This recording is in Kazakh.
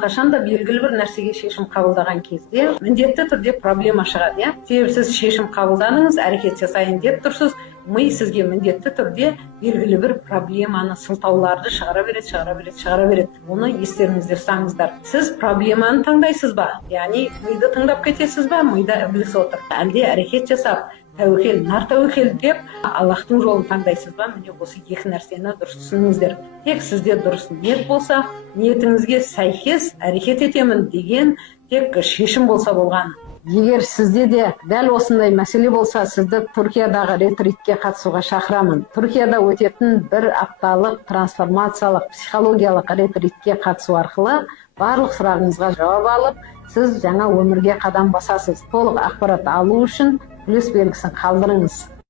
қашанда белгілі бір нәрсеге шешім қабылдаған кезде міндетті түрде проблема шығады, иә. Себебі сіз шешім қабылдадыңыз, әрекет жасайын деп тұрсыз, ми сізге міндетті түрде белгілі бір проблеманы, сылтауларды шығара береді. Оны естеріңізде ұстаңыздар. Сіз проблеманы таңдайсыз ба? Яғни миды тыңдап кетесіз ба? Мида ібіліс отыр. Әлде әрекет жасап, тәуекел, нар тәуекел деп Аллахтың жолын таңдайсыз ба? Міне осы екі нәрсені дұрыс түсініңіздер. Тек сізде дұрыс ниет болса, ниетіңізге сәйкес әрекет етемін деген тек шешім болса болған. Егер сізде де дәл осындай мәселе болса, сізді Түркиядағы ретритке қатысуға шақырамын. Түркияда өтетін бір апталық трансформациялық психологиялық ретритке қатысу арқылы барлық сұрағыңызға жауап алып, сіз жаңа өмірге қадам басасыз. Толық ақпарат алу үшін плюс белгісін қалдырыңыз.